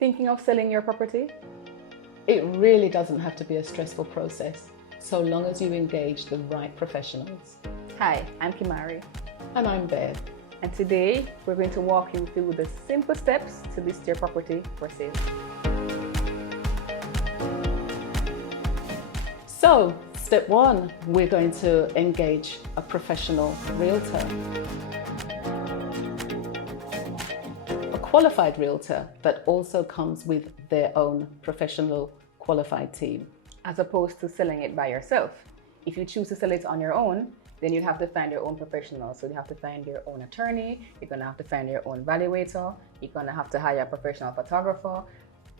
Thinking of selling your property? It really doesn't have to be a stressful process, so long as you engage the right professionals. Hi, I'm Kimari. And I'm Bev. And today we're going to walk you through the simple steps to list your property for sale. So, step one, we're going to engage a professional realtor. A qualified realtor that also comes with their own professional qualified team. As opposed to selling it by yourself. If you choose to sell it on your own, then you'd have to find your own professional. So you have to find your own attorney, you're gonna have to find your own valuator, you're gonna have to hire a professional photographer,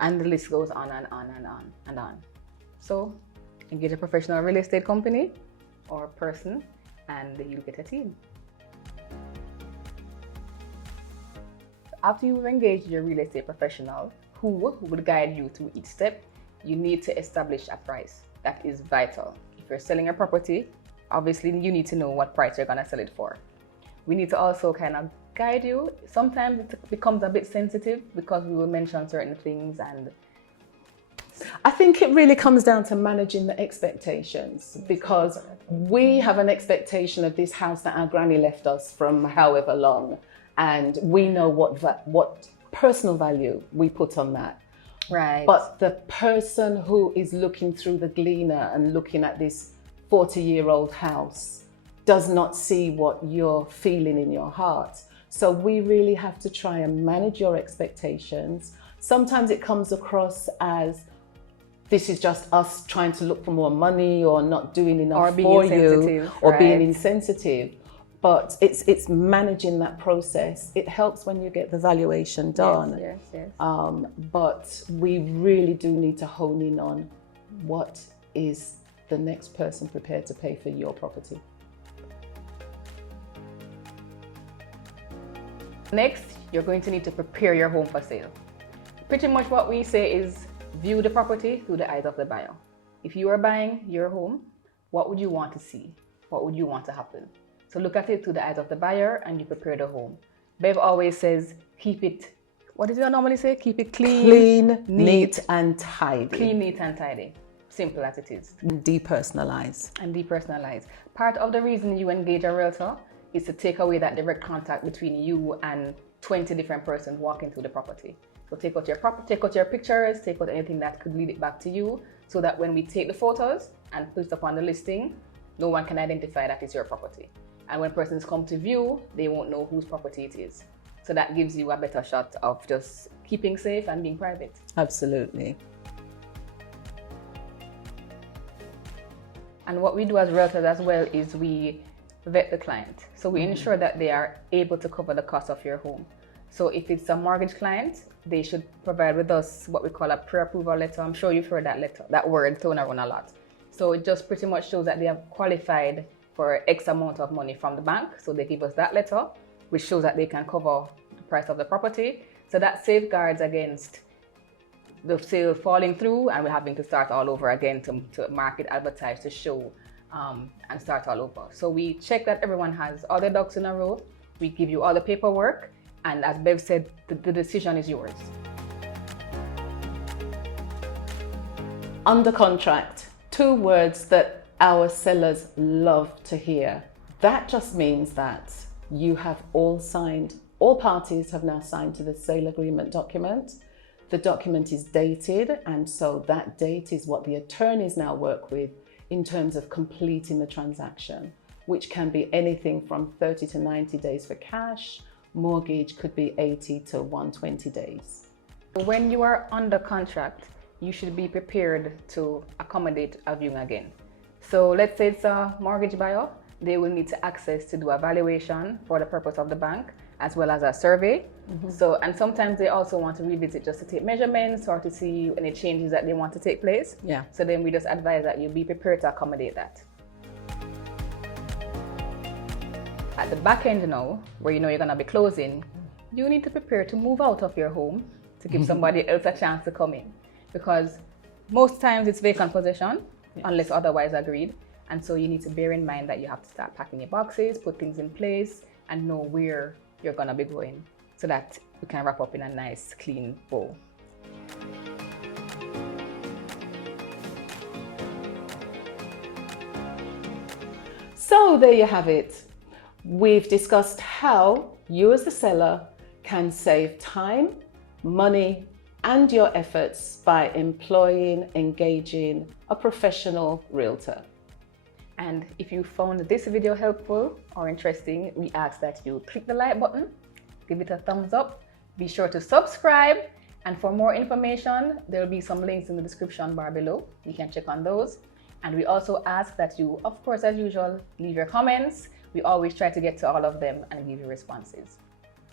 and the list goes on and on and on and on. So engage a professional real estate company or person and you'll get a team. After you've engaged your real estate professional who will guide you through each step, you need to establish a price. That is vital. If you're selling a property, obviously you need to know what price you're gonna sell it for. We need to also kind of guide you. Sometimes it becomes a bit sensitive because we will mention certain things, and I think it really comes down to managing the expectations, because we have an expectation of this house that our granny left us from however long, and we know what personal value we put on that. right. But the person who is looking through the gleaner and looking at this 40-year-old house does not see what you're feeling in your heart. So we really have to try and manage your expectations. Sometimes it comes across as this is just us trying to look for more money or not doing enough for you, or being insensitive. But it's managing that process. It helps when you get the valuation done. Yes. But we really do need to hone in on what is the next person prepared to pay for your property. Next, you're going to need to prepare your home for sale. Pretty much what we say is view the property through the eyes of the buyer. If you are buying your home, what would you want to see? What would you want to happen? So look at it through the eyes of the buyer and you prepare the home. Bev always says, keep it, what does you normally say? Keep it clean, neat and tidy. Clean, neat and tidy. Simple as it is. Depersonalize. And depersonalize. Part of the reason you engage a realtor is to take away that direct contact between you and 20 different persons walking through the property. So take out your pictures, take out anything that could lead it back to you, so that when we take the photos and put it up on the listing, no one can identify that it's your property. And when persons come to view, they won't know whose property it is. So that gives you a better shot of just keeping safe and being private. Absolutely. And what we do as realtors as well is we vet the client. So we ensure that they are able to cover the cost of your home. So if it's a mortgage client, they should provide with us what we call a pre-approval letter. I'm sure you've heard that word thrown around a lot. So it just pretty much shows that they have qualified for X amount of money from the bank. So they give us that letter, which shows that they can cover the price of the property. So that safeguards against the sale falling through and we're having to start all over again to market, advertise, to show, and start all over. So we check that everyone has all their ducks in a row. We give you all the paperwork, and as Bev said, the decision is yours. Under contract, 2 words that our sellers love to hear. That just means that you have all parties have now signed to the sale agreement document. The document is dated, and so that date is what the attorneys now work with in terms of completing the transaction, which can be anything from 30 to 90 days for cash. Mortgage could be 80 to 120 days. When you are under contract, you should be prepared to accommodate a viewing again. So let's say it's a mortgage buyer, they will need to access to do a valuation for the purpose of the bank, as well as a survey. So, and sometimes they also want to revisit just to take measurements or to see any changes that they want to take place. Yeah. So then we just advise that you be prepared to accommodate that. At the back end now, where you know you're gonna be closing, you need to prepare to move out of your home to give somebody else a chance to come in. Because most times it's vacant possession, unless otherwise agreed. And so you need to bear in mind that you have to start packing your boxes, put things in place, and know where you're gonna be going, so that we can wrap up in a nice, clean bow. So there you have it. We've discussed how you as the seller can save time, money, and your efforts by employing, engaging a professional realtor. And if you found this video helpful or interesting, we ask that you click the like button, give it a thumbs up, be sure to subscribe, and for more information, there will be some links in the description bar below. You can check on those. And we also ask that you, of course, as usual, leave your comments. We always try to get to all of them and give you responses.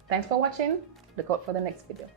Thanks for watching. Look out for the next video.